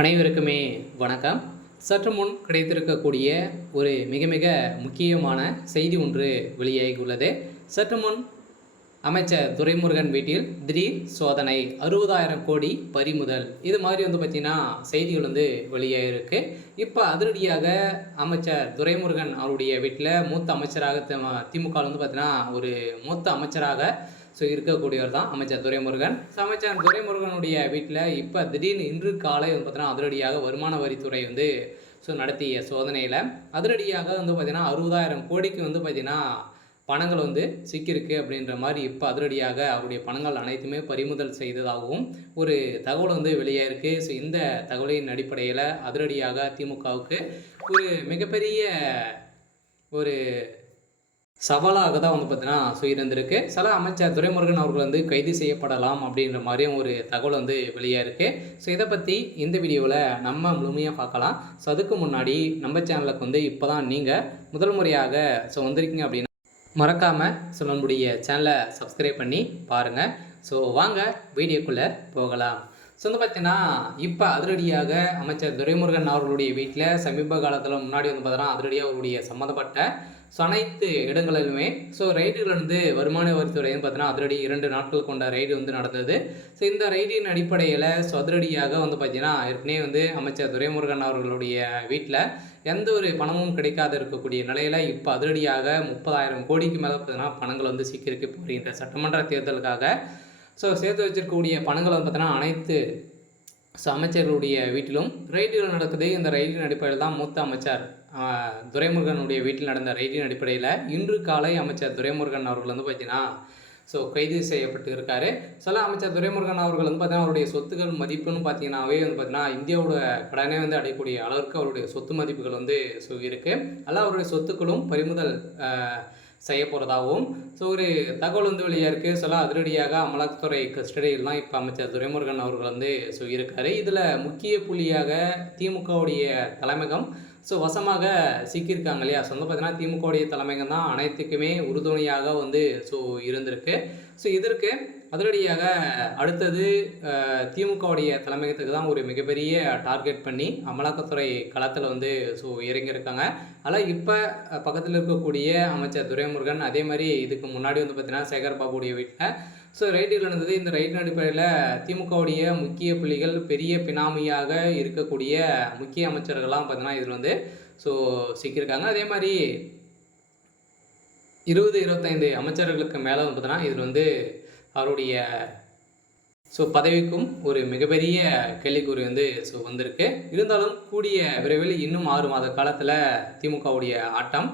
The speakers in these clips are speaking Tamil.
அனைவருக்குமே வணக்கம். சற்று முன் கிடைத்திருக்கக்கூடிய ஒரு மிக மிக முக்கியமான செய்தி ஒன்று வெளியாகியுள்ளது. சற்று முன் அமைச்சர் துரைமுருகன் வீட்டில் திடீர் சோதனை, 60,000 கோடி பறிமுதல், இது மாதிரி பார்த்தீங்கன்னா செய்திகள் வெளியாகிருக்கு. இப்போ அதிரடியாக அமைச்சர் துரைமுருகன் அவருடைய வீட்டில் மூத்த அமைச்சராக திமுக பார்த்தீங்கன்னா ஒரு மூத்த அமைச்சராக இருக்கக்கூடியவர் தான் அமைச்சர் துரைமுருகன். அமைச்சர் துரைமுருகனுடைய வீட்டில் இப்போ திடீர்னு இன்று காலை பார்த்தீங்கன்னா அதிரடியாக வருமான வரித்துறை நடத்திய சோதனையில் அதிரடியாக பார்த்தீங்கன்னா 60,000 கோடிக்கு பார்த்தீங்கன்னா பணங்கள் சிக்கியிருக்கு அப்படின்ற மாதிரி இப்போ அதிரடியாக அவருடைய பணங்கள் அனைத்துமே பறிமுதல் செய்ததாகவும் ஒரு தகவல் வெளியாயிருக்கு. இந்த தகவலின் அடிப்படையில் அதிரடியாக திமுகவுக்கு ஒரு மிகப்பெரிய ஒரு சவாலாக தான் பார்த்தீங்கன்னா இருந்திருக்கு. சில அமைச்சர் துரைமுருகன் அவர்கள் கைது செய்யப்படலாம் அப்படின்ற மாதிரியும் ஒரு தகவல் வெளியாயிருக்கு. இதை பற்றி இந்த வீடியோவில் நம்ம முழுமையாக பார்க்கலாம். அதுக்கு முன்னாடி நம்ம சேனலுக்கு இப்போ தான் நீங்கள் முதல் முறையாக வந்திருக்கீங்க அப்படின்னா மறக்காமல் நம்மளுடைய சேனலை சப்ஸ்கிரைப் பண்ணி பாருங்கள். வாங்க வீடியோக்குள்ளே போகலாம். பார்த்தீங்கன்னா இப்போ அதிரடியாக அமைச்சர் துரைமுருகன் அவர்களுடைய வீட்டில் சமீப காலத்தில் முன்னாடி பார்த்தீங்கன்னா அதிரடியாக அவருடைய சம்மந்தப்பட்ட அனைத்து இடங்களிலுமே ரைடுகள் வருமான வரித்துறை பார்த்தீங்கன்னா அதிரடி 2 நாட்கள் கொண்ட ரைடு நடந்தது. இந்த ரைடின் அடிப்படையில் அதிரடியாக பார்த்தீங்கன்னா ஏற்கனவே அமைச்சர் துரைமுருகன் அவர்களுடைய வீட்டில் எந்த ஒரு பணமும் கிடைக்காத இருக்கக்கூடிய நிலையில் இப்போ அதிரடியாக 30,000 கோடிக்கு மேலே பார்த்தீங்கன்னா பணங்கள் சிக்கியிருக்கு. போகின்ற சட்டமன்ற தேர்தலுக்காக சேர்த்து வச்சிருக்கக்கூடிய பணங்கள் பார்த்தீங்கன்னா அனைத்து அமைச்சர்களுடைய வீட்டிலும் ரைடுகள் நடக்குது. இந்த ரைடின் அடிப்படையில் தான் மூத்த அமைச்சர் துரைமுருகனுடைய வீட்டில் நடந்த ரைடின் அடிப்படையில் இன்று காலை அமைச்சர் துரைமுருகன் அவர்கள் பார்த்தீங்கன்னா கைது செய்யப்பட்டு இருக்காரு. சில அமைச்சர் துரைமுருகன் அவர்கள் பார்த்தீங்கன்னா அவருடைய சொத்துக்கள் மதிப்புன்னு பார்த்தீங்கன்னாவே பார்த்தீங்கன்னா இந்தியாவோட கடனே அடையக்கூடிய அளவிற்கு அவருடைய சொத்து மதிப்புகள் இருக்குது. அல்ல அவருடைய சொத்துக்களும் பறிமுதல் செய்ய போகிறதாகவும் ஒரு தகவல் வெளியாக இருக்குது. சில அதிரடியாக அமலாக்கத்துறை கஸ்டடியில் தான் இப்போ அமைச்சர் துரைமுருகன் அவர்கள் இருக்காரு. இதில் முக்கிய புள்ளியாக திமுகவுடைய தலைமையகம் வசமாக சிக்கியிருக்காங்க இல்லையா. பார்த்தீங்கன்னா திமுகவுடைய தலைமையகம் தான் அனைத்துக்குமே உறுதுணையாக இருந்திருக்கு. இதற்கு அதிரடியாக அடுத்தது திமுகவுடைய தலைமையகத்துக்கு தான் ஒரு மிகப்பெரிய டார்கெட் பண்ணி அமலாக்கத்துறை களத்தில் இறங்கியிருக்காங்க. ஆனால் இப்போ பக்கத்தில் இருக்கக்கூடிய அமைச்சர் துரைமுருகன், அதே மாதிரி இதுக்கு முன்னாடி பார்த்தீங்கன்னா சேகர் பாபுடைய வீட்டில் ரைடுகள் நடந்தது. இந்த ரைடின் அடிப்படையில் திமுகவுடைய முக்கிய புள்ளிகள், பெரிய பினாமியாக இருக்கக்கூடிய முக்கிய அமைச்சர்கள்லாம் பார்த்தீங்கன்னா இதில் சிக்கியிருக்காங்க. அதே மாதிரி 20-25 அமைச்சர்களுக்கு மேலே பார்த்தீங்கன்னா இதில் அவருடைய பதவிக்கும் ஒரு மிகப்பெரிய கேள்விக்குறி வந்திருக்கு. இருந்தாலும் கூடிய விரைவில் இன்னும் 6 மாத காலத்தில் திமுகவுடைய ஆட்டம்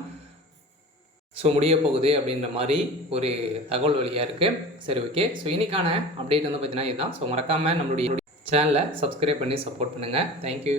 முடிய போகுது அப்படின்ற மாதிரி ஒரு தகவல் வழியாக இருக்குது. சரி, ஓகே. இன்னைக்கான அப்டேட் பார்த்தீங்கன்னா இதுதான். மறக்காமல் நம்மளுடைய சேனலை சப்ஸ்கிரைப் பண்ணி சப்போர்ட் பண்ணுங்கள். தேங்க்யூ.